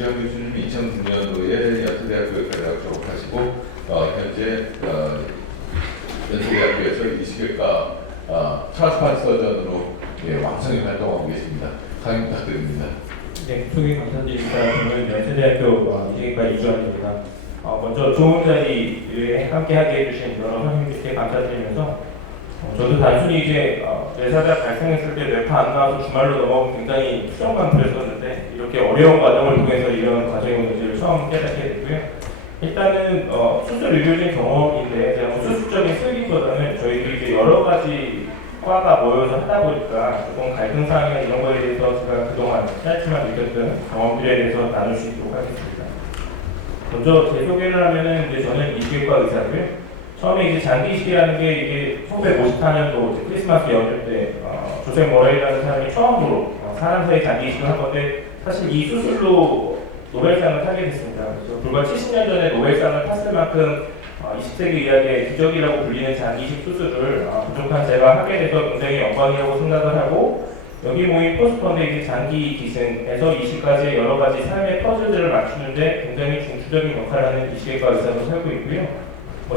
이재용 교수님이 2009년도에 연세대학교 의과대학 졸업하시고 현재 연세대학교에서 이식외과 트랜스플란트 서전으로 왕성히 활동하고 계십니다. 강의 부탁드립니다. 네, 소개 감사드립니다. 저는 연세대학교 이식외과 이주환입니다. 먼저 좋은 자리에 함께하게 해주신 여러 선생님들께 감사드리면서 저도 단순히 이제 뇌사자 발생했을 때 뇌파 안 나와서 주말로 넘어가면 굉장히 수정만 그랬었는데 이렇게 어려운 과정을 통해서 이런 과정의 문제를 처음 깨닫게 됐고요. 일단은 수술 의료진 경험인데 제가 뭐 수술적인 쓰기보다는 저희도 이제 여러 가지 과가 모여서 하다 보니까 조금 갈등사항이나 이런 거에 대해서 제가 그동안 짧지만 느꼈던 경험들에 대해서 나눌 수 있도록 하겠습니다. 먼저 제 소개를 하면은 이제 저는 이식외과 의사고요. 처음에 이제 장기 이식이라는 게 이게 1954년도 크리스마스 연휴 때 조셉 머레이라는 사람이 처음으로 사람 사이 장기 이식을 한 건데 사실 이 수술로 노벨상을 타게 됐습니다. 그래서 불과 70년 전에 노벨상을 탔을 만큼 20세기 의학의 기적이라고 불리는 장기 이식 수술을 부족한 제가 하게 돼서 굉장히 영광이라고 생각을 하고 여기 모인 포스터인데 이제 장기 기승에서 이식까지 여러 가지 삶의 퍼즐들을 맞추는데 굉장히 중추적인 역할을 하는 이식외과 의사로 살고 있고요.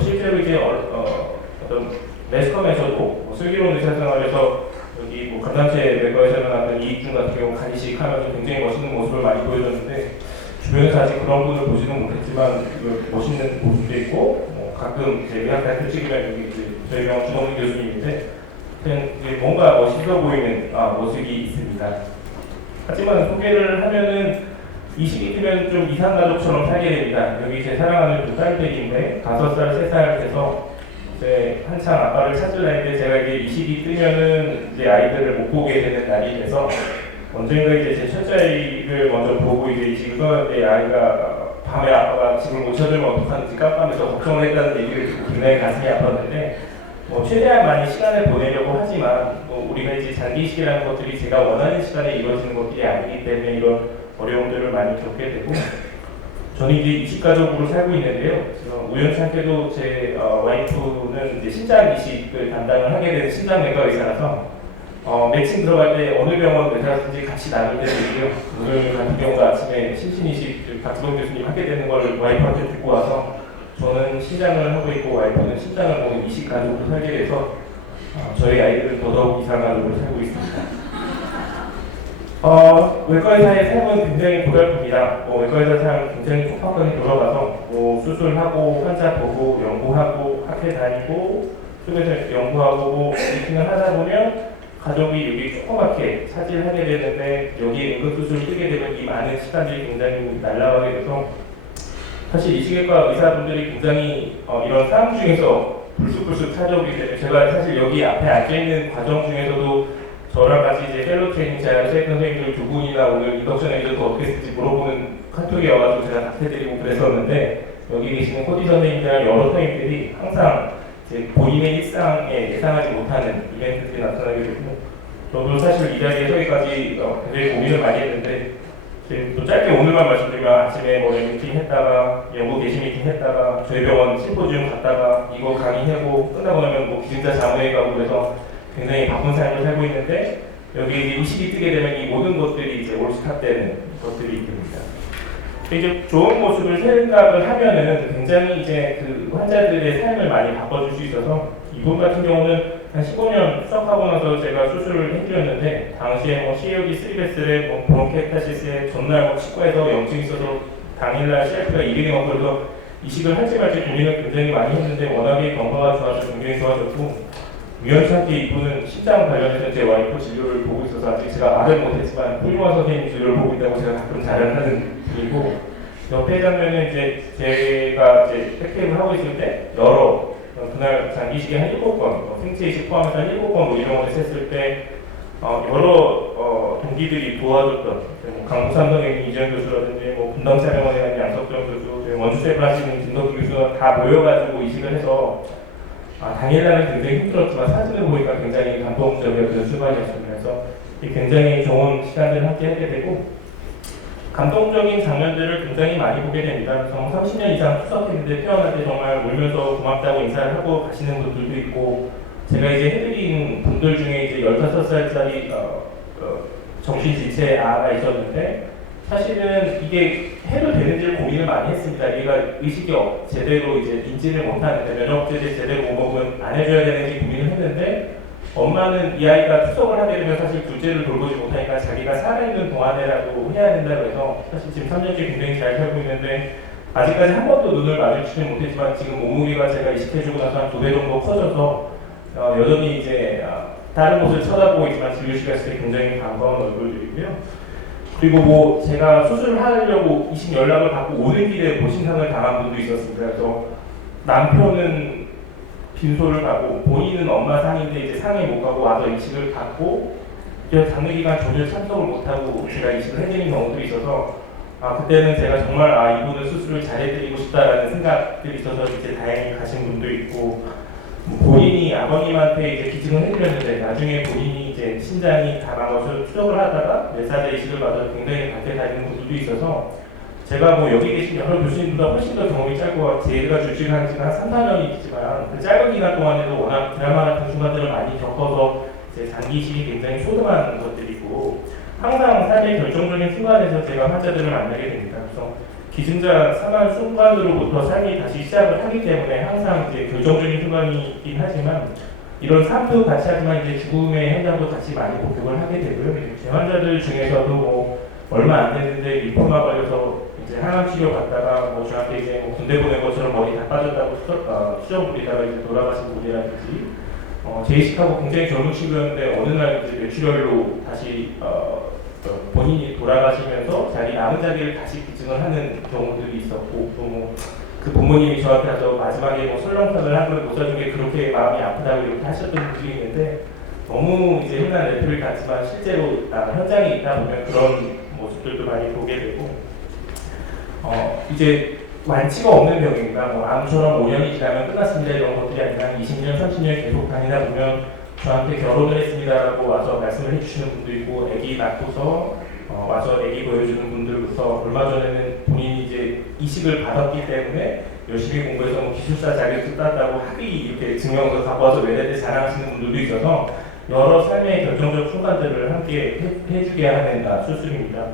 실제로 이제 어떤 매스컴에서도 슬기로운 의사생활에서 여기 간담체 외과에서 나왔던 이익준 같은 경우 간이식하면서 굉장히 멋있는 모습을 많이 보여줬는데 주변에서 아직 그런 분을 보지는 못했지만 멋있는 모습도 있고 가끔 이제 의학다큐 찍으면 여기 이제 저희 병원 주동민 교수님인데 뭔가 멋있어 보이는 모습이 있습니다. 하지만 소개를 하면은 이 시기 되면 좀 이상가족처럼 살게 됩니다. 여기 제 사랑하는 두 딸들인데 5살, 3살 돼서 이제 한창 아빠를 찾을 나이인데 제가 이제 이 시기 뜨면은 이제 아이들을 못 보게 되는 날이 돼서 언젠가 이제 제 첫째 아이를 먼저 보고 이제 이식을 떠났는데 아이가 밤에 아빠가 집을 못 찾으면 어떡하는지 깜깜해서 걱정을 했다는 얘기를 듣고 굉장히 가슴이 아팠는데 최대한 많이 시간을 보내려고 하지만 우리가 이제 장기 이식이라는 것들이 제가 원하는 시간에 이루어지는 것들이 아니기 때문에 이런 어려움들을 많이 겪게 되고 저는 이제 이식가족으로 살고 있는데요. 우연찮게도 제 와이프는 이제 신장 이식을 담당을 하게 된 신장내과 의사라서 매칭 들어갈 때 어느 병원 의사든지 같이 나눌 때도 있고요. 오늘 같은 경우가 아침에 심신이식 박수동 교수님 하게 되는 걸 와이프한테 듣고 와서 저는 신장을 하고 있고 와이프는 신장을 먹는 이식가족으로 살게 돼서 저희 아이들은 더더욱 이상가족으로 살고 있습니다. 외과의사의 삶은 굉장히 고달픕니다. 외과의사 삶은 굉장히 촉박하게 돌아가서 수술하고 환자 보고 연구하고 학회 다니고 쪽에서 연구하고 미팅을 하다 보면 가족이 여기 조그맣게 차지를 하게 되는데 여기 응급수술을 뜨게 되면 이 많은 시간들이 굉장히 날아가게 돼서 사실 이식외과 의사분들이 굉장히 이런 상황 중에서 불쑥불쑥 찾아오기 때문에 제가 사실 여기 앞에 앉아있는 과정 중에서도 저랑 같이 이제 펠로 트레이닝 제안 선생님들 두 분이나 오늘 인덕션 에이전트 어떻게 했을지 물어보는 카톡이 와가지고 제가 답해드리고 그랬었는데 여기 계시는 코디 선생님들이랑 여러 선생님들이 항상 이제 본인의 일상에 예상하지 못하는 이벤트들이 나타나게 되고 저도 사실 이 자리에 서기까지 굉장히 고민을 많이 했는데 또 짧게 오늘만 말씀드리면 아침에 미팅 했다가 연구 게시 미팅 했다가 저희 병원 심포지움 갔다가 이거 강의하고 끝나고 나면 기증자 자문회 가고 그래서 굉장히 바쁜 삶을 살고 있는데 여기 이식이 뜨게 되면 이 모든 것들이 이제 올스탑되는 것들이 있습니다. 이제 좋은 모습을 생각을 하면은 굉장히 이제 그 환자들의 삶을 많이 바꿔줄 수 있어서 이분 같은 경우는 한 15년 수업하고 나서 제가 수술을 해드렸는데 당시에 CLD 3베슬에 브론키եկ타시스에 전날 치과에서 염증이 있어서 당일날 CRP가 200이 넘고 그래서 이식을 할지 말지 고민을 굉장히 많이 했는데 워낙에 건강가 좋아서 굉장히 좋아졌고 우연찮게 이분은 심장 관련해서 제 와이프 진료를 보고 있어서 아직 제가 말을 못했지만 훌륭한 선생님 진료를 보고 있다고 제가 가끔 자랑을 하는 분이고 옆에 장면은 이제 제가 이제 백팩을 하고 있을 때 그날 장기식에 한 7번 생체 이식 포함해서 한 7번 이 병원에서 했을 때 여러 동기들이 도와줬던 강부산 선생님 이재현 교수라든지 분당차병원에 가는 양석정 교수 원주세를 하시는 김덕기 교수가 다 모여가지고 이식을 해서 당일날은 굉장히 힘들었지만 사진을 보니까 굉장히 감동적이었던 순간이었습니다. 그래서 굉장히 좋은 시간들을 함께 하게 되고 감동적인 장면들을 굉장히 많이 보게 됩니다. 그래서 30년 이상 투석했는데 태어날 때 정말 울면서 고맙다고 인사를 하고 가시는 분들도 있고 제가 이제 해드린 분들 중에 이제 15살짜리 정신지체 아가 있었는데 사실은 이게 해도 되는지 고민을 많이 했습니다. 얘가 의식이 제대로 이제 인지를 못하는데 면역제를 제대로 공급은 안 해줘야 되는지 고민을 했는데 엄마는 이 아이가 투석을 하게 되면 사실 둘째를 돌보지 못하니까 자기가 살아있는 동안에라도 해야 된다고 해서 사실 지금 3년째 굉장히 잘 살고 있는데 아직까지 한 번도 눈을 마주치지 못했지만 지금 몸무게가 제가 이식해주고 나서 한 2배 정도 커져서 여전히 이제 다른 곳을 쳐다보고 있지만 진료실에 있을 때 굉장히 반가운 얼굴들이고요. 그리고 뭐 제가 수술을 하려고 이식 연락을 받고 오는 길에 보신상을 당한 분도 있었습니다. 그래서 남편은 빈소를 가고 본인은 엄마 상인데 이제 상에 못 가고 와서 이식을 받고 장례기간 전혀 참석을 못하고 제가 이식을 해드린 경우들이 있어서 그때는 제가 정말 이분은 수술을 잘해드리고 싶다라는 생각들이 있어서 이제 다행히 가신 분도 있고 본인이 아버님한테 이제 기증을 해드렸는데 나중에 본인이 이제 신장이 다 나가서 추적을 하다가 뇌사대 이식을 받아서 굉장히 밖에 다니는 분들도 있어서 제가 뭐 여기 계신 여러 교수님보다 훨씬 더 경험이 짧고 제가 주식을 한 지가 한 3, 4년이 있지만 그 짧은 기간 동안에도 워낙 드라마 같은 순간들을 많이 겪어서 제 장기식이 굉장히 소중한 것들이고 항상 삶의 결정적인 순간에서 제가 환자들을 만나게 됩니다. 그래서 기증자 사망 순간으로부터 삶이 다시 시작을 하기 때문에 항상 이제 결정적인 순간이긴 하지만 이런 삶도 같이 하지만 이제 죽음의 현장도 같이 많이 목격을 하게 되고요. 제 환자들 중에서도 뭐 얼마 안 됐는데 리포마 걸려서 이제 항암 치료 받다가 뭐 저한테 이제 뭐 군대 보낸 것처럼 머리 다 빠졌다고 수정 부리다가 이제 돌아가신 분이라든지 제이식하고 굉장히 젊은 친구였는데 어느 날 이제 뇌출혈로 다시 본인이 돌아가시면서 자기 남은 자기를 다시 기증을 하는 경우들이 있었고 또 뭐 그 부모님이 저한테 와서 마지막에 뭐 설렁탕을 한 걸 못 사준 게 그렇게 마음이 아프다고 이렇게 하셨던 분들이 있는데 너무 이제 흔한 레토릭 같지만 실제로 현장에 있다 보면 그런 모습들도 많이 보게 되고 이제 완치가 없는 병입니다. 뭐 암처럼 5년이 지나면 끝났습니다 이런 것들이 아니라 20년, 30년 계속 다니다 보면 저한테 결혼을 했습니다라고 와서 말씀을 해주시는 분도 있고 아기 낳고서 와서 아기 보여주는 분들부터 얼마 전에는 본인이 이제 이식을 받았기 때문에 열심히 공부해서 뭐 기술사 자격증 땄다고 학위 이렇게 증명서 갖고 와서 외래대 자랑하시는 분들도 있어서 여러 삶의 결정적 순간들을 함께 해주게 하는 수술입니다.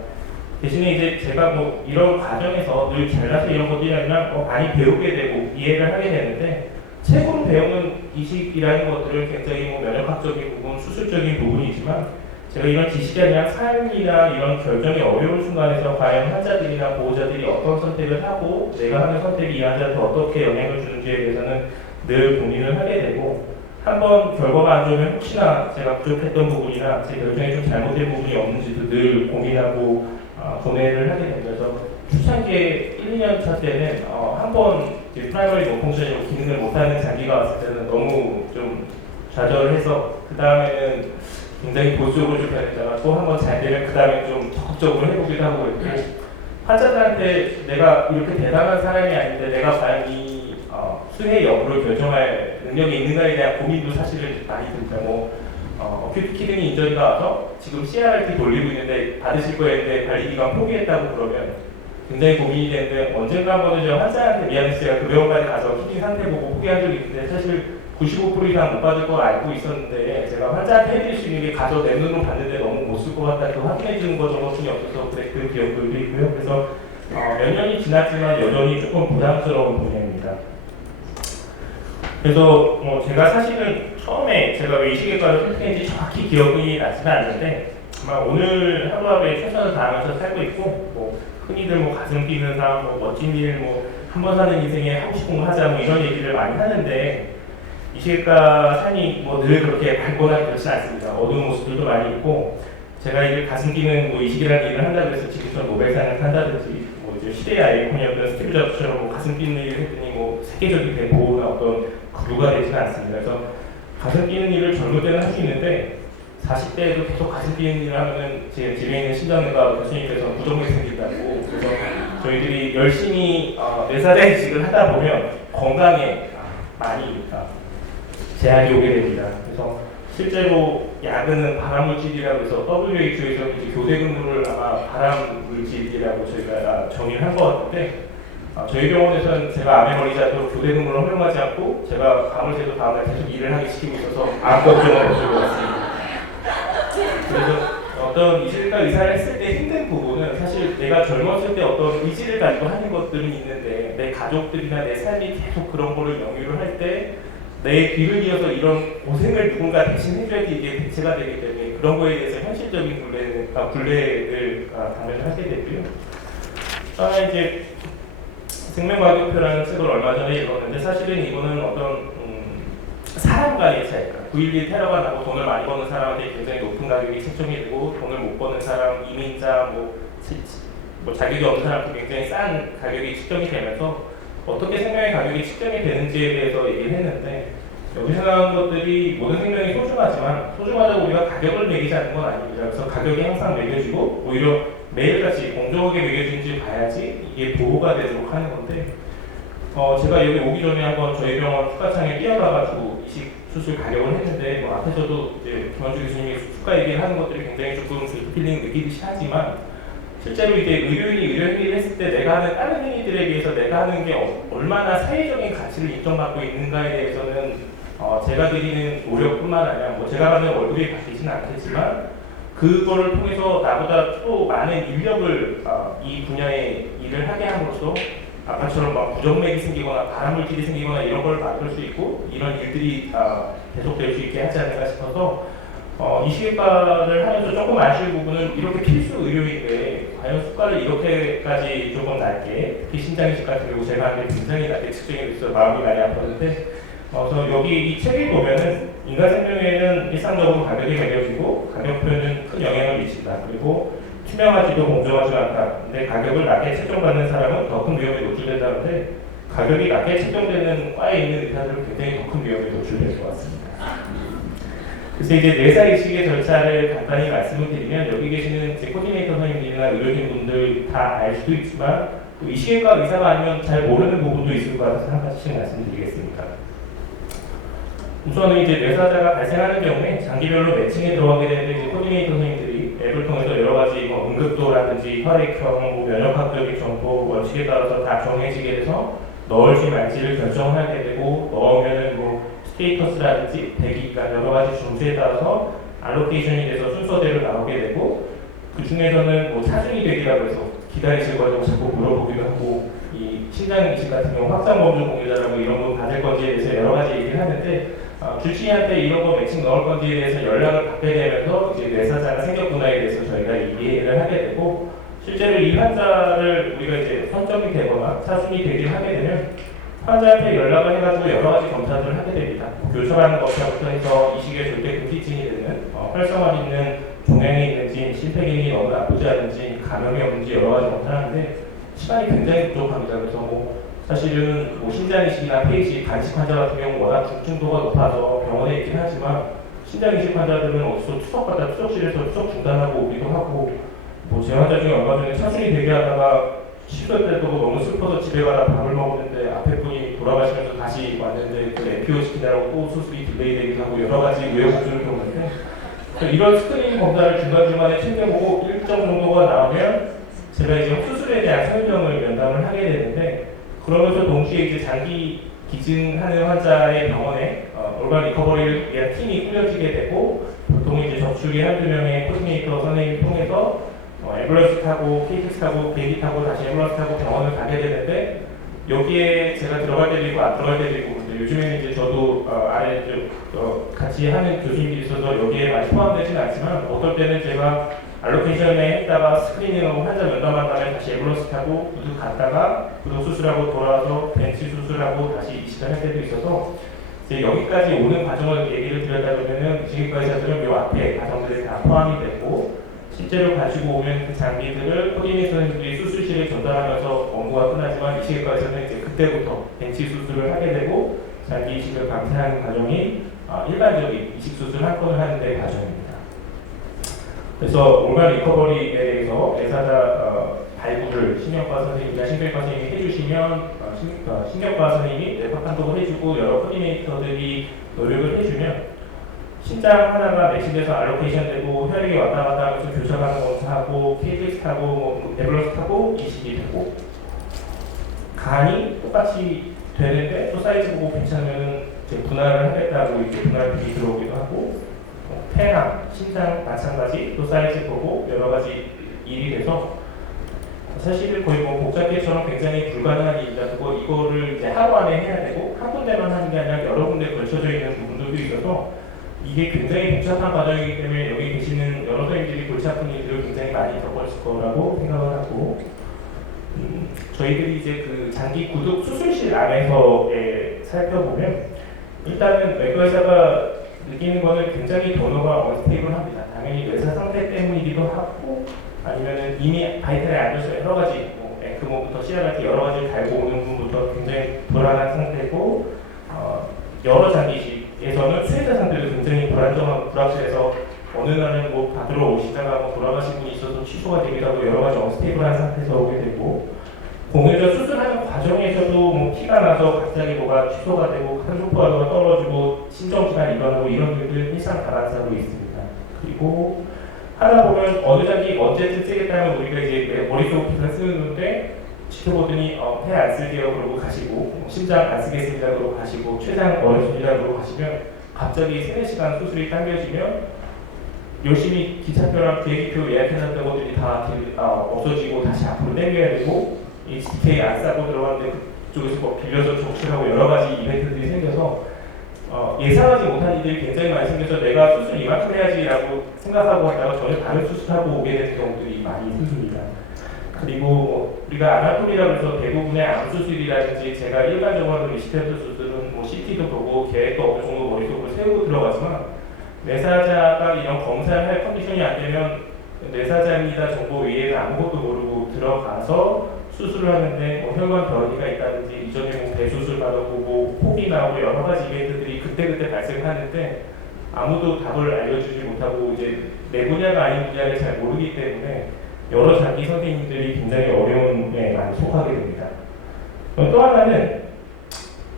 대신에 이제 제가 뭐 이런 과정에서 늘 잘나서 이런 것들이 아니라 많이 배우게 되고 이해를 하게 되는데 최고로 배우는 이식이라는 것들은 굉장히 뭐 면역학적인 부분, 수술적인 부분이지만 제가 이런 지식이 아니라 삶이나 이런 결정이 어려운 순간에서 과연 환자들이나 보호자들이 어떤 선택을 하고 내가 하는 선택이 이 환자한테 어떻게 영향을 주는지에 대해서는 늘 고민을 하게 되고 한번 결과가 안 좋으면 혹시나 제가 부족했던 부분이나 제 결정이 좀 잘못된 부분이 없는지도 늘 고민하고 고뇌를 하게 되면서 초창기에 1, 2년 차 때는 한번 프라이머리 노펑션이고 기능을 못하는 장기가 왔을 때는 너무 좀 좌절해서 그 다음에는 굉장히 보수적으로 좀 변했다가 또 한 번 잘 되면 그 다음에 좀 적극적으로 해보기도 하고 있고 환자들한테 내가 이렇게 대단한 사람이 아닌데 내가 과연 이 수혜 여부를 결정할 능력이 있는가에 대한 고민도 사실은 많이 듭니다. 어큐트 키드니 인저리가 와서 지금 CRRT 돌리고 있는데 받으실 거였는데 관리기간 포기했다고 그러면 굉장히 고민이 되는데 언젠가 한 번은 제가 환자한테 미안해서 제가 그 병원까지 가서 키드니 상태 보고 포기한 적이 있는데 사실 95% 이상 못 받을 걸 알고 있었는데 제가 환자한테 해드릴 수 있는 게 가서 내 눈으로 봤는데 너무 못 쓸 것 같다 그 확인해 주는 거 정도뿐이 없어서 그 기억들도 있고요. 그래서 몇 년이 지났지만 여전히 조금 부담스러운 분야입니다. 그래서 제가 사실은 처음에 제가 왜 이식외과를 선택했는지 정확히 기억이 나지는 않는데 아마 오늘 하루하루에 최선을 다하면서 살고 있고 흔히들 가슴 뛰는 삶, 멋진 일, 한 번 사는 인생에 하고 싶은 거 하자 이런 얘기를 많이 하는데 이식외과 삶이 늘 그렇게 밝거나 그렇지 않습니다. 어두운 모습들도 많이 있고 제가 이제 가슴 뛰는 이식이라는 일을 한다고 해서 지금처럼 노벨상을 탄다든지 이제 시대의 아이콘이었던 스티브 잡스처럼 가슴 뛰는 일을 했더니 세계적인 대보나 어떤 급유가 되지는 않습니다. 그래서 가슴 뛰는 일을 젊을 때는 할 수 있는데 40대에도 계속 가슴 뛰는 일을 하면은 제 집에 있는 심장내과 교수님께서 부정맥이 생긴다고 그래서 저희들이 열심히 뇌사대 이식을 하다 보면 건강에 많이 제약이 오게 됩니다. 그래서 실제로 야근은 발암물질이라고 해서 WHO에서 이제 교대 근무를 아마 발암물질이라고 저희가 정의를 한 것 같은데 저희 병원에서는 제가 암에 걸리지 않도록 교대 근무를 허용하지 않고 제가 밤을 새도 다음날 계속 일을 하게 시키고 있어서 암 걱정은 없을 것 같습니다. 그래서 어떤 이식외과 의사를 했을 때 힘든 부분은 사실 내 내가 젊었을 때 어떤 의지를 가지고 하는 것들은 있는데 내 가족들이나 내 삶이 계속 그런 거를 영위를 할 때 내 뒤를 이어서 이런 고생을 누군가 대신 해줘야지 이게 대체가 되기 때문에 그런 거에 대해서 현실적인 굴레를 당면하게 되고요. 이제 생명가격표라는 책을 얼마 전에 읽었는데 사실은 이거는 어떤 사람 간의 차이, 9.11 테러가 나고 돈을 많이 버는 사람한테 굉장히 높은 가격이 책정이 되고 돈을 못 버는 사람, 이민자, 뭐 자격이 없는 사람한테 굉장히 싼 가격이 측정이 되면서 어떻게 생명의 가격이 측정이 되는지에 대해서 얘기를 했는데 여기서 나온 것들이 모든 생명이 소중하지만 소중하다고 우리가 가격을 매기지 않는 건 아닙니다. 그래서 가격이 항상 매겨지고 오히려 매일같이 공정하게 매겨진지 봐야지 이게 보호가 되도록 하는 건데 제가 여기 오기 전에 한번 저희 병원 수가창에 뛰어가가지고 이식 수술 가격을 했는데 앞에서도 이제 김원주 교수님이 수가 얘기를 하는 것들이 굉장히 조금 필링 느끼듯이 하지만 실제로 이제 의료 행위를 했을 때 내가 하는 다른 행위들에 비해서 내가 하는 게 얼마나 사회적인 가치를 인정받고 있는가에 대해서는 제가 드리는 노력뿐만 아니라 제가 받는 월급이 바뀌지는 않겠지만 그거를 통해서 나보다 또 많은 인력을 이 분야의 일을 하게 함으로써 아까처럼 부정맥이 생기거나 발암물질이 생기거나 이런 걸 막을 수 있고 이런 일들이 계속될 수 있게 하지 않을까 싶어서 이식과를 하면서 조금 아쉬운 부분은 이렇게 필수 의료인데 과연 수가를 이렇게까지 조금 낮게 특히 신장이식 같은 경우 제가 하는 게 굉장히 낮게 측정이 있어서 마음이 많이 아팠는데 그래서 여기 이 책에 보면은 인간 생명에는 일상적으로 가격이 매겨지고 가격표는 큰 영향을 미친다. 그리고 투명하지도 공정하지 않다. 근데 가격을 낮게 책정받는 사람은 더 큰 위험에 노출된다는데 가격이 낮게 책정되는 과에 있는 의사들은 굉장히 더 큰 위험에 노출될 것 같습니다. 그래서 이제 내사 이식의 절차를 간단히 말씀을 드리면 여기 계시는 이제 코디네이터 선생님들이나 의료진 분들 다 알 수도 있지만 이식외과 의사가 아니면 잘 모르는 부분도 있을 것 같아서 한 가지씩 말씀드리겠습니다. 우선은 이제 뇌사자가 발생하는 경우에 장기별로 매칭에 들어가게 되는데 이제 코디네이터 선생님들이 앱을 통해서 여러 가지 응급도라든지 혈액형, 면역학적인 정보 원칙에 따라서 다 정해지게 돼서 넣을지 말지를 결정하게 되고 넣으면은 스테이터스라든지 대기가 여러 가지 중수에 따라서 알로케이션이 돼서 순서대로 나오게 되고 그 중에서는 차중이 되기라고 해서 기다리실 과정 자꾸 물어보기도 하고 이 신장 이식 같은 경우 확장 범주 공유자라고 이런 거 받을 건지에 대해서 여러 가지 얘기를 하는데 주치의한테 이런 거 매칭 넣을 건지에 대해서 연락을 받게 되면서 이제 뇌사자가 생겼구나에 대해서 저희가 이해를 하게 되고 실제로 이 환자를 우리가 이제 선점이 되거나 차순이 되길 하게 되면 환자한테 연락을 해가지고 여러 가지 검사들을 하게 됩니다. 교차하는 검사부터 해서 이식에 절대 금지증이 되는 활성화 있는 종양이 있는지 심폐기능이 너무 나쁘지 않은지 감염이 없는지 여러 가지 검사를 하는데 시간이 굉장히 부족합니다. 그래서 사실은 신장이식이나 폐이식, 간식 환자 같은 경우 워낙 중증도가 높아서 병원에 있긴 하지만 신장이식 환자들은 어디서 투석받다 투석실에서 투석 중단하고 오기도 하고 제 환자 중에 얼마 전에 차순이 대기하다가 시도 때도 너무 슬퍼서 집에 가다 밥을 먹었는데 앞에 분이 돌아가시면서 다시 왔는데 그 에피오 시키느라고 또 수술이 딜레이 되기도 하고 여러 가지 우여곡절을 겪는데 이런 스크린 검사를 중간중간에 챙겨보고 일정 정도가 나오면 제가 이제 수술에 대한 설명을 면담을 하게 되는데 그러면서 동시에 이제 장기 기증하는 환자의 병원에 올바른 리커버리를 위한 팀이 꾸려지게 되고 보통 이제 접촉이 한두 명의 코디네이터 선생님을 통해서 앰뷸런스 타고 KTX 타고 비행기 타고 다시 앰뷸런스 타고 병원을 가게 되는데 여기에 제가 들어갈 때도 있고 안 들어갈 때도 있고 요즘에는 이제 저도 아래 같이 하는 교수님들이 있어서 여기에 많이 포함되지는 않지만 어떨 때는 제가 알로케이션에 했다가 스크리닝하고 환자 면담한 다음에 다시 앰뷸런스 타고 구두 갔다가 구두 수술하고 돌아와서 벤치 수술하고 다시 이식을 할 때도 있어서 이제 여기까지 오는 과정을 얘기를 드렸다 그러면은 지금까지 사실은 요 앞에 과정들이 다 포함이 되고 실제로 가지고 오면 그 장비들을 코디네이터 선생님들이 수술실에 전달하면서 업무가 끝나지만 이식외과에서는 이제 그때부터 벤치 수술을 하게 되고 장기 이식을 방치하는 과정이 일반적인 이식 수술 한 건을 하는 데 과정입니다. 그래서 올바른 리커버리에 대해서 내사자 발굴을 신경과 선생님이나 신경과 선생님이 해주시면 신경과 선생님이 뇌파 판독을 해주고 여러 코디네이터들이 노력을 해주면 신장 하나가 매칭돼서 알로케이션 되고 혈액이 왔다 갔다 하면서 교차하는 검사하고 KTX 타고 앰뷸런스 타고 이식이 되고 간이 똑같이 되는데 또 사이즈 보고 괜찮으면 이제 분할을 하겠다고 이제 분할비이 들어오기도 하고 폐랑, 신장 마찬가지 또 사이즈 보고 여러 가지 일이 돼서 사실 거의 뭐 복잡계처럼 굉장히 불가능한 일이라 이거를 이제 하루 안에 해야 되고 한 군데만 하는 게 아니라 여러 군데 걸쳐져 있는 부분들도 있어서 이게 굉장히 복잡한 과정이기 때문에 여기 계시는 여러 선생님들이 골치 아픈 일들을 굉장히 많이 겪었을 거라고 생각을 하고 저희들이 이제 그 장기 구독 수술실 안에서 살펴보면 일단은 외과 의사가 느끼는 거는 굉장히 번호가 언스테이블합니다. 당연히 뇌사 상태 때문이기도 하고 아니면은 이미 바이탈에 앉아서 여러 가지 뭐 에크모부터 CRRT 여러 가지를 달고 오는 분부터 굉장히 불안한 상태고 여러 장기식에서는 수혜자 상태도 굉장히 불안정하고 불확실해서 어느 날은 뭐 받으러 오시다가 뭐 돌아가신 분이 있어서 취소가 되기도 하고 여러 가지 언스테이블한 상태에서 오게 되고 공유자 수술하는 과정에서도 뭐 피가 나서 갑자기 뭐가 취소가 되고 한쪽파도가 떨어지고 심정지가 일어나고 이런 일들 일상다반사로 있습니다. 그리고 하다 보면 어느 장기 언제쯤 쓰겠다면 우리가 이제 머릿속 피가 쓰는데 지켜보더니 폐 안 쓸게요 그러고 가시고 심장 안 쓰겠습니다 그러고 가시고 췌장 어렵습니다 그러고 가시면 갑자기 3-4시간 수술이 당겨지면 열심히 기차표랑 비행기표 예약해놨던 것들이 다 없어지고 다시 앞으로 당겨야 되고 HTK 안 싸고 들어갔는데 그쪽에서 뭐 빌려서 적출하고 여러 가지 이벤트들이 생겨서 예상하지 못한 일들이 굉장히 많이 생겨서 내가 수술 이만큼 해야지라고 생각하고 하다가 전혀 다른 수술하고 오게 되는 경우들이 많이 있습니다. 그리고 우리가 아나토미라고 해서 대부분의 암 수술이라든지 제가 일반적으로 하는 리시테트 수술은 뭐 CT도 보고 계획도 어느 정도 머릿속으로 세우고 들어가지만 뇌사자가 이런 검사를 할 컨디션이 안 되면 뇌사자입니다 정보 위에는 아무것도 모르고 들어가서 수술을 하는데 뭐 혈관 변이가 있다든지 이전에 뭐 배수술 받아보고 폭이 나오고 여러 가지 이벤트들이 그때그때 발생하는데 아무도 답을 알려주지 못하고 이제 내 분야가 아닌 분야를 잘 모르기 때문에 여러 장기 선생님들이 굉장히 어려움에 많이 속하게 됩니다. 또 하나는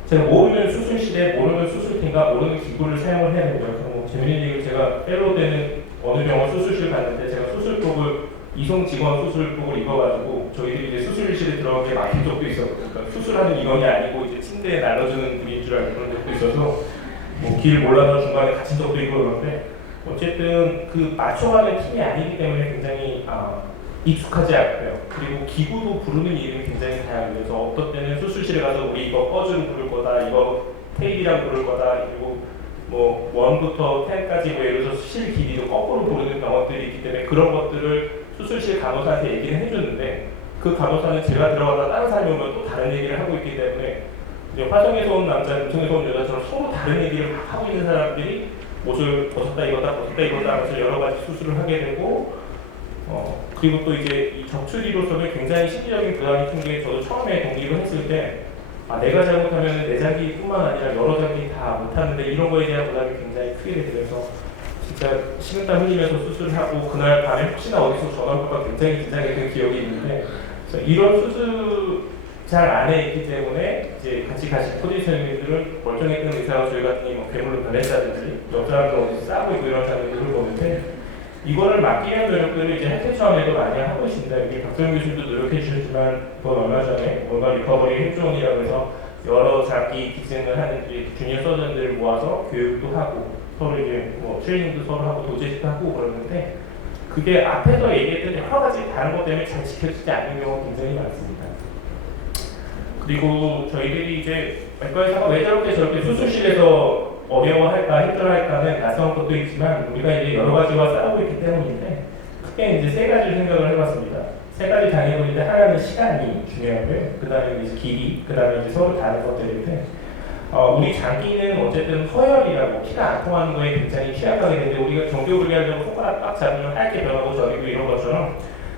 제가 모르는 수술실에 모르는 수술팀과 모르는 기구를 사용을 해야 되고요. 뭐 재밌는 얘기를 제가 때로 되는 어느 병원 수술실 갔는데 제가 수술복을 이송 직원 수술복을 입어가지고 저희들이 이제 수술실에 들어가게 막힌 적도 있었고 그러니까 수술하는 인원이 아니고 이제 침대에 날려주는 분인 줄 알고 그런 적도 있어서 뭐 길 몰라서 중간에 갇힌 적도 있고 그런데 어쨌든 그 맞춰가는 팀이 아니기 때문에 굉장히 익숙하지 않고요. 그리고 기구도 부르는 이름이 굉장히 다양해요. 그래서 어떤 때는 수술실에 가서 우리 이거 꺼즈로 부를 거다, 이거 테일이라고 부를 거다, 그리고 뭐 1부터 10까지 뭐 예를 들어서 실 길이도 거꾸로 부르는 병원들이 있기 때문에 그런 것들을 수술실 간호사한테 얘기를 해줬는데 그 간호사는 제가 들어가다 다른 사람이 오면 또 다른 얘기를 하고 있기 때문에 이제 화성에서 온 남자, 음성에서 온 여자처럼 서로 다른 얘기를 하고 있는 사람들이 옷을 벗었다 입었다 하면서 여러 가지 수술을 하게 되고 그리고 또 이제 이 적출이로서는 굉장히 심리적인 부담이 큰 게 저도 처음에 동기를 했을 때 내가 잘못하면 내 장기뿐만 아니라 여러 장기 다 못하는데 이런 거에 대한 부담이 굉장히 크게 되면서 진짜 식은땀 흘리면서 수술을 하고 그날 밤에 혹시나 어디서 전화 올까 굉장히 긴장했던 기억이 있는데 이런 수술 잘 안에 있기 때문에 이제 같이 가신 포지셔닝들은 멀쩡했던 의사가 저희 같은 뭐 괴물로 변했다든지 옆 사람들 어디서 싸고 있고 이런 장면들을 보는데 이거를 막기는 노력들을 이제 해태 차원에도 많이 하고 있습니다. 여기 박정희 교수도 노력해 주셨지만 그건 얼마 전에 뭔가 리커버리 행정이라고 해서 여러 장기 기증을 하는 주니어 서전들을 모아서 교육도 하고 서로 이제 뭐 트레이닝도 서로 하고 도제식도 하고 그러는데 그게 앞에서 얘기했던 여러 가지 다른 것 때문에 잘 지켜지지 않는 경우가 굉장히 많습니다. 그리고 저희들이 이제 외과의사가 왜 저렇게 수술실에서 어려워할까 힘들어할까는 낯선 것도 있지만 우리가 이제 여러 가지와 싸우고 있기 때문인데 크게 이제 3가지를 생각을 해봤습니다. 3가지 장애물인데 하나는 시간이 중요하고요. 그 다음에 이제 길이, 그 다음에 이제 서로 다른 것들인데 우리 장기는 어쨌든 서열이라고 피가 안 통하는 거에 굉장히 취약하게 되는데 우리가 정교불리하려고 손가락 딱 잡으면 하얗게 변하고 저리고 이런 것처럼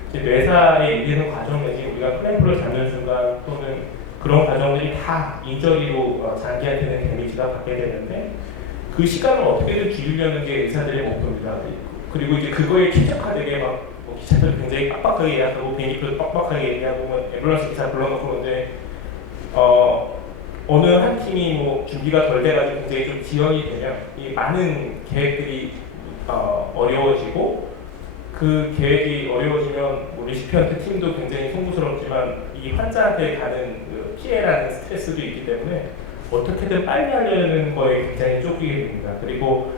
이제 뇌사에 이르는 과정 내지 우리가 클램프를 잡는 순간 또는 그런 과정들이 다 인절이로 장기한테는 데미지가 받게 되는데 그 시간을 어떻게든 줄이려는 게 의사들의 목표입니다. 그리고 이제 그거에 최적화되게 막 기차표를 굉장히 빡빡하게 예약하고 비행기표도 빡빡하게 얘기하고 뭐 앰뷸런스 기사 불러놓고 그런데 어느 한 팀이 뭐 준비가 덜 돼가지고 굉장히 좀 지연이 되면 이 많은 계획들이 어려워지고 그 계획이 어려워지면 뭐 리시피언트 팀도 굉장히 송구스럽지만 이 환자한테 가는 그 피해라는 스트레스도 있기 때문에 어떻게든 빨리 하려는 거에 굉장히 쫓기게 됩니다. 그리고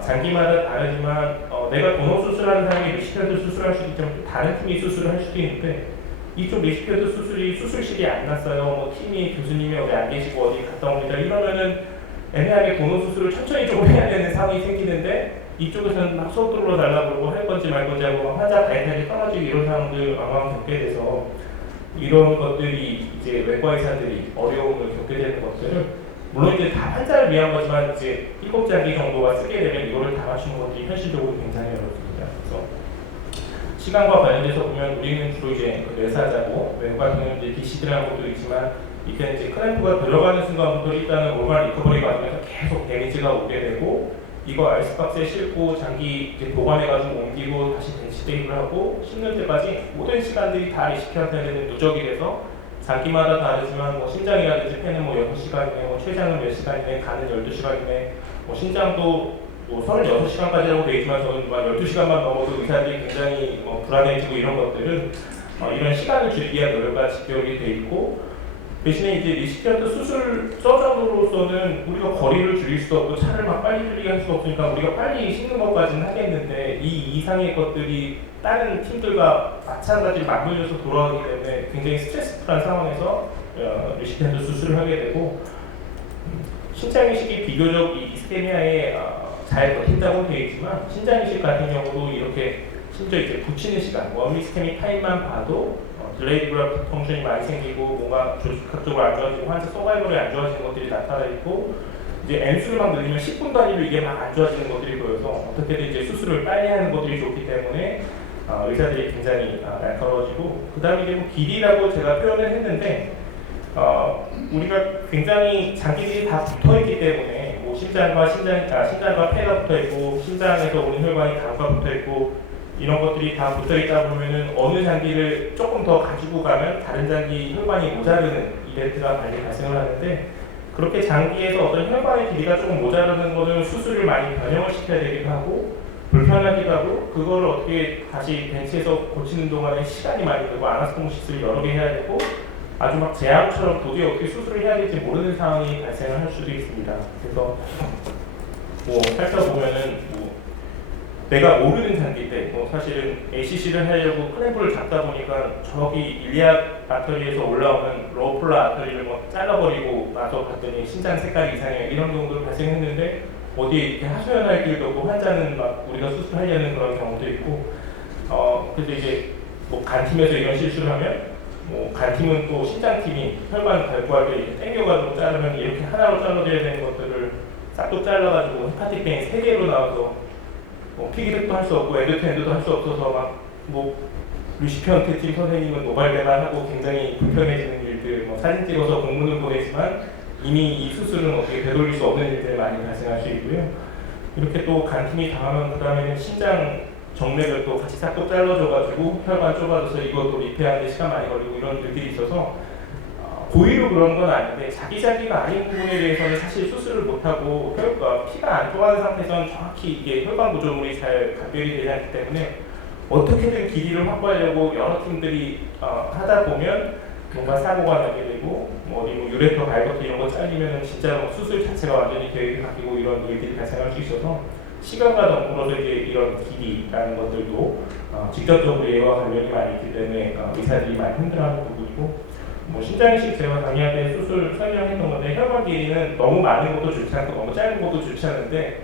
장기마다 다르지만 내가 본업 수술하는 사람이 리시피언트 수술할 수도 있지만 다른 팀이 수술을 할 수도 있는데 이쪽 리시피어드 수술이 수술실이 안 났어요. 뭐 팀이 교수님이 어디 안 계시고 어디 갔다 옵니다. 이러면은 애매하게 본원 수술을 천천히 조금 해야 되는 상황이 생기는데 이쪽에서는 막 속도로 달라고 그러고 할 건지 말 건지 하고 환자 바이탈이 떨어지고 이런 상황들 왕왕 겪게 돼서 이런 것들이 이제 외과 의사들이 어려움을 겪게 되는 것들을 물론 이제 다 환자를 위한 거지만 이제 7장기 정도가 쓰게 되면 이거를 다 맞추는 것들이 현실적으로 굉장히 어렵습니다. 그래서 시간과 관련돼서 보면 우리는 주로 이제 뇌사자고 외과 경우는 이제 DCD라는 것도 있지만 이때 이제 클램프가 들어가는 순간부터 일단은 올바른 리커버리 과정에서 계속 데미지가 오게 되고 이거 아이스박스에 싣고 장기 이제 보관해가지고 옮기고 다시 벤치 대입을 하고 씹는 때까지 모든 시간들이 다 리시피한테는 누적이 돼서 장기마다 다르지만 뭐 심장이라든지 폐는 뭐 6시간이네, 뭐 췌장은 몇 시간이네, 간은 12시간이네, 뭐 심장도 뭐 36시간까지라고 되어 있지만 저는 12시간만 넘어도 의사들이 굉장히 뭐 불안해지고 이런 것들은 이런 시간을 줄이기 위한 노력과 집결이 돼 있고 대신에 이제 리시피언트 수술 서전으로서는 우리가 거리를 줄일 수도 없고 차를 막 빨리 줄이게 할 수도 없으니까 우리가 빨리 씻는 것까지는 하겠는데 이 이상의 것들이 다른 팀들과 마찬가지로 맞물려서 돌아가기 때문에 굉장히 스트레스풀한 상황에서 리시피언트 수술을 하게 되고 신장이식이 비교적 이 이스케미아에 잘 버틴다고 되어 있지만 신장이식 같은 경우도 이렇게 심지어 이제 붙이는 시간 원리스케미 타임만 봐도 딜레이드 그래프트 펑션이 많이 생기고 뭔가 조직학적으로 안 좋아지고 환자 서바이벌이 안 좋아지는 것들이 나타나 있고 이제 N수를 막 늘리면 10분 단위로 이게 막 안 좋아지는 것들이 보여서 어떻게든 이제 수술을 빨리 하는 것들이 좋기 때문에 의사들이 굉장히 날카로워지고 그 다음에 이제 뭐 길이라고 제가 표현을 했는데 우리가 굉장히 장기들이 다 붙어있기 때문에 뭐 심장과 폐가 붙어있고 심장에서 오는 혈관이 간과 붙어있고 이런 것들이 다 붙어있다 보면은 어느 장기를 조금 더 가지고 가면 다른 장기 혈관이 모자르는 이벤트가 많이 발생을 하는데 그렇게 장기에서 어떤 혈관의 길이가 조금 모자르는 거는 수술을 많이 변형을 시켜야 되기도 하고 불편하기도 하고 그거를 어떻게 다시 벤치에서 고치는 동안에 시간이 많이 들고 아나스토모시스를 여러 개 해야 되고 아주 막 제암처럼 도저히 어떻게 수술을 해야 될지 모르는 상황이 발생을 할 수도 있습니다. 그래서 뭐 살펴보면은 내가 모르는 장기 때 사실은 ACC를 하려고 클램프를 잡다 보니까 저기 일리악 아터리에서 올라오는 로플라 아터리를 뭐 잘라버리고 나서 봤더니 심장 색깔이 이상해 이런 경우도 발생했는데 어디에 이렇게 하소연할 길도 없고 환자는 막 우리가 수술하려는 그런 경우도 있고 그래서 이제 뭐 간팀에서 이런 실수를 하면 뭐 간팀은 또 심장팀이 혈관 갈구할 때 이렇게 당겨가지고 자르면 이렇게 하나로 잘라줘야 되는 것들을 싹둑 잘라가지고 헤파틱 뱅이 3개로 나와서 피기득도 할 수 없고 엔도트엔드도 할 수 없어서 막 뭐 리시피언트 팀 선생님은 노발대발하고 굉장히 불편해지는 일들 사진 찍어서 공문을 보내지만 이미 이 수술은 어떻게 되돌릴 수 없는 일들이 많이 발생할 수 있고요. 이렇게 또 간팀이 당하면 그 다음에는 심장 정맥을 또 같이 싹둑 잘라줘가지고 혈관 좁아져서 이것도 리페어하는데 시간 많이 걸리고 이런 일들이 있어서 고의로 그런 건 아닌데 자기 장기가 아닌 부분에 대해서는 사실 수술을 못하고 피가 안 통하는 상태에서는 정확히 이게 혈관 구조물이 잘 감별이 되지 않기 때문에 어떻게든 길이를 확보하려고 여러 팀들이 하다 보면 뭔가 사고가 나게 되고 뭐 유레터 발버터 이런 거 잘리면 진짜로 수술 자체가 완전히 계획이 바뀌고 이런 일들이 발생할 수 있어서 시간과 더불어서 이제 이런 길이라는 것들도 직접적으로 얘와 관련이 많이 있기 때문에 의사들이 많이 힘들어하는 부분이고 뭐 신장이식 제가 강의할 때 수술 설명했던 건데 혈관 길이는 너무 많은 것도 좋지 않고 너무 짧은 것도 좋지 않은데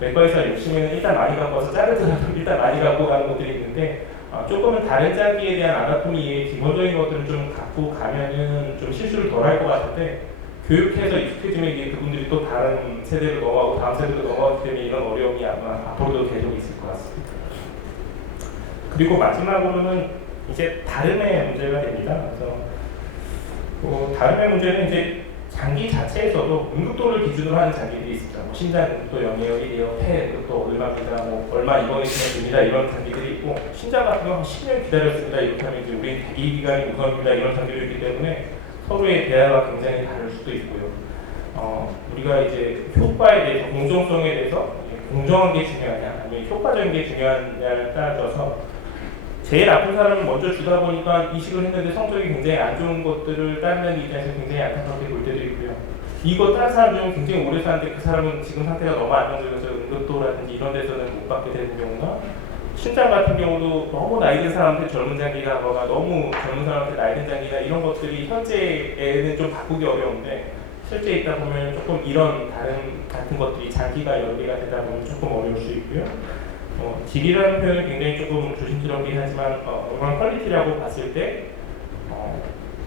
외과의사 욕심에는 일단 많이 갖고 와서 자르더라도 일단 많이 갖고 가는 것들이 있는데 조금은 다른 장기에 대한 아나토미의 기본적인 것들을 좀 갖고 가면은 좀 실수를 덜 할 것 같은데 교육해서 익숙해지면 이게 그분들이 또 다른 세대로 넘어가고 다음 세대로 넘어가기 때문에 이런 어려움이 아마 앞으로도 계속 있을 것 같습니다. 그리고 마지막으로는 이제 다름의 문제가 됩니다. 그래서 다름의 문제는 이제 장기 자체에서도 응급도를 기준으로 하는 장기들이 있습니다. 뭐 심장 응급도 0이에요, 1이에요, 폐 응급도 얼마입니다, 뭐 얼마 입원했으면 됩니다 이런 장기들이 있고 심장 같은 경우는 10년 기다렸습니다 이렇게 하면 이제 우리 대기 기간이 우선입니다 이런 장기들이 있기 때문에 서로의 대화가 굉장히 다를 수도 있고요. 우리가 이제 효과에 대해서 공정성에 대해서 공정한 게 중요하냐 아니면 효과적인 게 중요하냐를 따져서 제일 아픈 사람을 먼저 주다 보니까 이식을 했는데 성적이 굉장히 안 좋은 것들을 다른 입장에서 굉장히 안타깝게 볼 때도 있고요. 이거 다른 사람 중에 굉장히 오래 사는데 그 사람은 지금 상태가 너무 안정적이어서 응급도라든지 이런 데서는 못 받게 되는 경우가 심장 같은 경우도 너무 나이 든 사람한테 젊은 장기가 하거나 너무 젊은 사람한테 나이 든 장기가 이런 것들이 현재에는 좀 바꾸기 어려운데 실제 있다 보면 조금 이런 다른 같은 것들이 장기가 여러 개가 되다 보면 조금 어려울 수 있고요. 질이라는 표현은 굉장히 조금 조심스럽긴 하지만 음악 퀄리티라고 봤을 때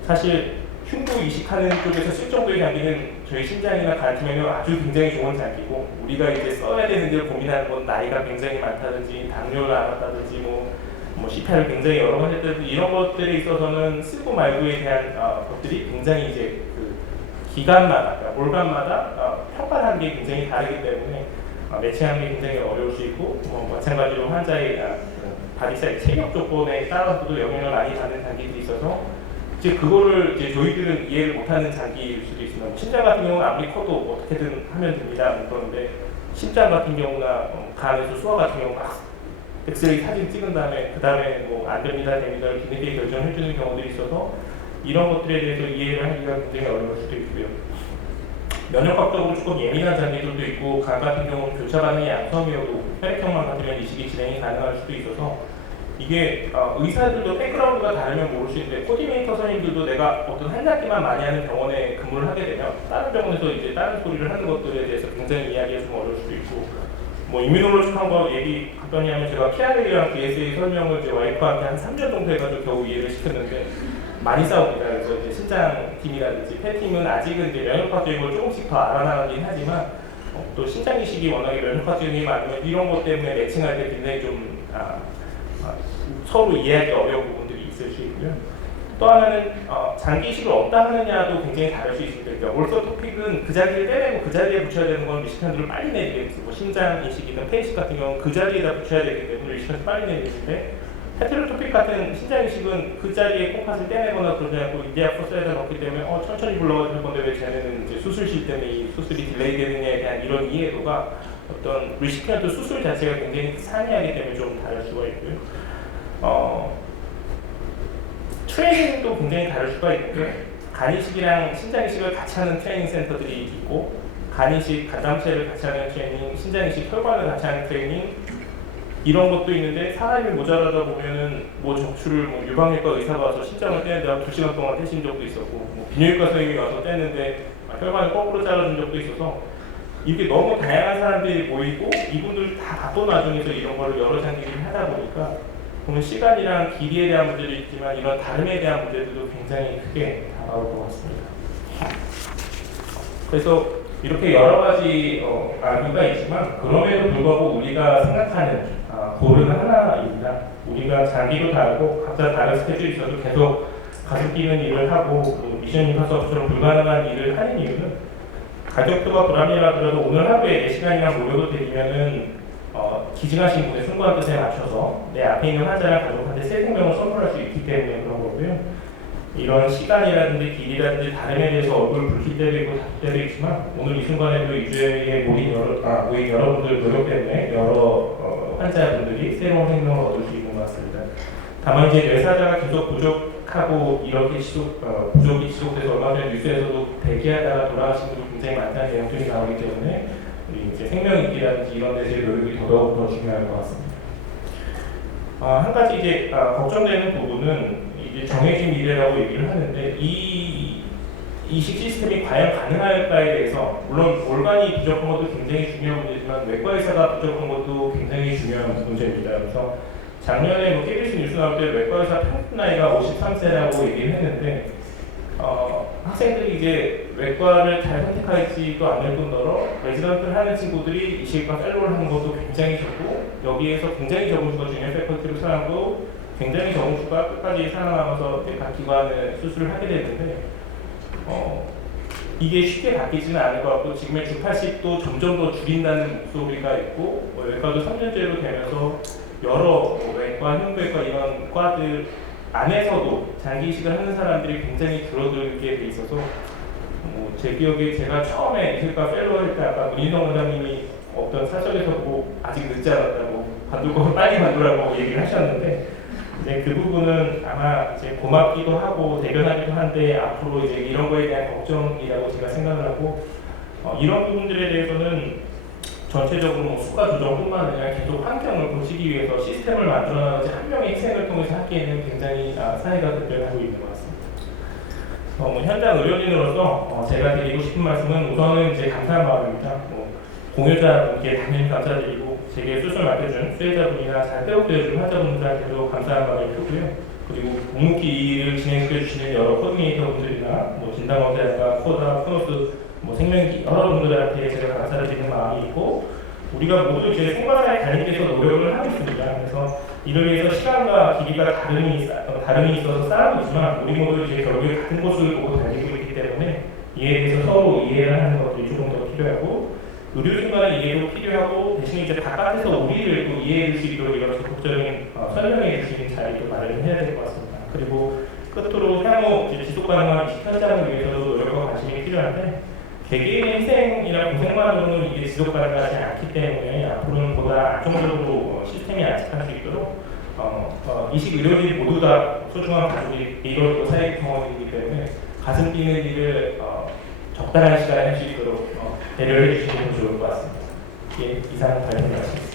사실 흉부 이식하는 쪽에서 쓸 정도의 장기는 저희 심장이나 같으면 아주 굉장히 좋은 장기고 우리가 이제 써야 되는 데를 고민하는 건 나이가 굉장히 많다든지 당뇨를 앓았다든지 뭐 CPR을 굉장히 여러 번 했다든지 이런 것들에 있어서는 쓰고 말고에 대한 것들이 굉장히 이제 그 기간마다 그러니까 몰감마다 평가하는 게 굉장히 다르기 때문에 매칭하는 게 굉장히 어려울 수 있고 마찬가지로 환자의 바디 사이즈 체격 조건에 따라서도 영향을 많이 받는 장기들이 있어서 이제 그거를 이제 저희들은 이해를 못하는 장기일 수도 있습니다. 심장 같은 경우는 아무리 커도 어떻게든 하면 됩니다. 그런데 심장 같은 경우나 간에서 수화 같은 경우가 엑스레이 사진 찍은 다음에 그 다음에 뭐 안 됩니다, 됩니다를 뒤늦게 결정해 주는 경우들이 있어서 이런 것들에 대해서 이해를 하기가 굉장히 어려울 수도 있고요. 면역학적으로 조금 예민한 장기들도 있고 간 같은 경우는 교차 반응이 양성이어도 혈액형만 같으면 이식이 진행이 가능할 수도 있어서 이게 의사들도 백그라운드가 다르면 모를 수 있는데 코디네이터 선생님들도 내가 어떤 한 장기만 많이 하는 병원에 근무를 하게 되면 다른 병원에서 이제 다른 소리를 하는 것들에 대해서 굉장히 이야기가 좀 어려울 수도 있고 뭐 이뮤놀로직한 거 얘기 갔더니 하면 제가 키아렉이랑 DSA 설명을 제 와이프한테 한 3년 정도 해가지고 겨우 이해를 시켰는데 많이 싸웁니다. 그래서 이제 신장팀이라든지 폐팀은 아직은 이제 면역학적인 걸 조금씩 더 알아나가긴 하지만 또 신장 이식이 워낙에 면역학적인 게 많으면 이런 것 때문에 매칭할 때 굉장히 좀 서로 이해하기 어려운 부분들이 있을 수 있고요. 또 하나는 장기 이식을 어디다 하느냐도 굉장히 다를 수 있습니다. 그러니까 올소토픽은 그 자리를 떼내고 그 자리에 붙여야 되는 건 리시칸들을 빨리 내리겠고 뭐 심장 이식이든 폐이식 같은 경우는 그 자리에다 붙여야 되기 때문에 리시칸을 빨리 내리는데 헤테로토픽 같은 신장 이식은 그 자리에 콩팥을 떼내거나 그러지 않고 이대학 포스에다 넣기 때문에 천천히 불러가지고 건데 왜 쟤네는 이제 수술실 때문에 이 수술이 딜레이 되느냐에 대한 이런 이해도가 어떤 리시칸트 수술 자체가 굉장히 상이하기 때문에 좀 다를 수가 있고요. 트레이닝도 굉장히 다를 수가 있고요. 간이식이랑 신장이식을 같이 하는 트레이닝 센터들이 있고 간이식, 간담체를 같이 하는 트레이닝, 신장이식, 혈관을 같이 하는 트레이닝 이런 것도 있는데 사람이 모자라다 보면은 뭐 적출을 유방외과 의사가 와서 심장을 떼는데 2시간 동안 떼신 적도 있었고 뭐 비뇨기과 선생님이 와서 떼는데 혈관을 거꾸로 잘라준 적도 있어서 이게 너무 다양한 사람들이 모이고 이분들 다 바쁜 와중에서 이런 거를 여러 장기를 하다 보니까 보면 시간이랑 길이에 대한 문제도 있지만 이런 다름에 대한 문제들도 굉장히 크게 다가올 것 같습니다. 그래서 이렇게 여러 가지 이유가 있지만 그럼에도 불구하고 우리가 생각하는 골은 하나입니다. 우리가 장기도 다르고 각자 다른 스케줄이 있어도 계속 가슴 뛰는 일을 하고 미션 임파서블처럼 불가능한 일을 하는 이유는 가격표가 불합리하더라도 오늘 하루에 4시간이나 모여도 되면은 기증하신 분의 숭고한 뜻에 맞춰서 내 앞에 있는 환자랑 가족한테 새 생명을 선물할 수 있기 때문에 그런 거고요. 이런 시간이라든지 길이라든지 다름에 대해서 얼굴 붉힐 때도 있고 다툴 때도 있지만 오늘 이 순간에도 이주에 모인 여러분들 노력 때문에 여러 환자분들이 새로운 생명을 얻을 수 있는 것 같습니다. 다만 이제 뇌사자가 계속 부족하고 이렇게 부족이 지속돼서 얼마 전에 뉴스에서도 대기하다가 돌아가신 분들 굉장히 많다는 내용들이 나오기 때문에 이제 생명인기라든지 이런 데서의 노력이 더더욱 더 중요할 것 같습니다. 한 가지 이제 걱정되는 부분은 이제 정해진 미래라고 얘기를 하는데 이 이식 시스템이 과연 가능할까에 대해서 물론 organ이 부족한 것도 굉장히 중요한 문제지만 외과 의사가 부족한 것도 굉장히 중요한 문제입니다. 그래서 작년에 뭐 KBS 뉴스 나올 때 외과 의사 평균 나이가 53세라고 얘기를 했는데 학생들이 이제 외과를 잘 선택하지도 않을 뿐더러 레지던트를 하는 친구들이 이식과 펠로를 하는 것도 굉장히 적고 여기에서 굉장히 적은 수가 주니어 패컬티로 살아남고 굉장히 적은 수가 끝까지 살아남아서 각 기관에 수술을 하게 되는데 이게 쉽게 바뀌지는 않을 것 같고 지금의 주파식도 점점 더 줄인다는 목소리가 있고 외과도 3년제로 되면서 여러 외과, 흉부외과 이런 과들 안에서도 장기 이식을 하는 사람들이 굉장히 줄어들게 돼 있어서 제 기억에 제가 처음에 이식과 펠로우 할 때 아까 문인성 원장님이 어떤 사석에서 보고 아직 늦지 않았다고 관둘 거면 빨리 관두라고 얘기를 하셨는데 이제 그 부분은 아마 이제 고맙기도 하고 대변하기도 한데 앞으로 이제 이런 거에 대한 걱정이라고 제가 생각을 하고 이런 부분들에 대해서는 전체적으로 뭐 수가 조정뿐만 아니라 계속 환경을 고치기 위해서 시스템을 만들어나가지 한 명의 희생을 통해서 하기에는 굉장히 사회가 급변하고 있는 것 같습니다. 뭐 현장 의료진으로서 제가 드리고 싶은 말씀은 우선은 이제 감사한 마음입니다. 공유자분께 당연히 감사드리고 제게 수술 맡겨준 수혜자분이나 잘 회복되어준 환자분들한테도 감사한 마음을 표고요. 그리고 묵묵히 이 일을 진행시켜주시는 여러 코디네이터분들이나 진단원자나 코다, 코노스, 생명기 여러 분들한테 제가 감사드리는 마음이 있고 우리가 모두 이제 생과사의 관리에서 노력을 하고 있습니다. 그래서 이를 위해서 시간과 길이가 다름이 있어서 싸우고 있지만 우리 모두 이제 결국에 같은 곳을 보고 달리고 있기 때문에 이에 대해서 서로 이해를 하는 것들이 조금 더 필요하고 의료진과의 이해도 필요하고 대신 이제 바깥에서 우리를 또 이해해 줄 수 있도록 이런 적극적인 설명해 주시는 자리도 마련해야 될 것 같습니다. 그리고 끝으로 향후 지속 가능한 이식 현장을 위해서도 노력과 관심이 필요한데 개개인의 희생이나 고생만으로는 이게 지속 가능하지 않기 때문에 앞으로는 보다 안정적으로 시스템이 안착할 수 있도록 이식 의료진 모두 다 소중한 가족이 이걸 사회 경험이기 때문에 가슴 뛰는 일을 적당한 시간에 할 수 있도록 배려해 주시면 좋을 것 같습니다. 예, 이상 발표를 마치겠습니다.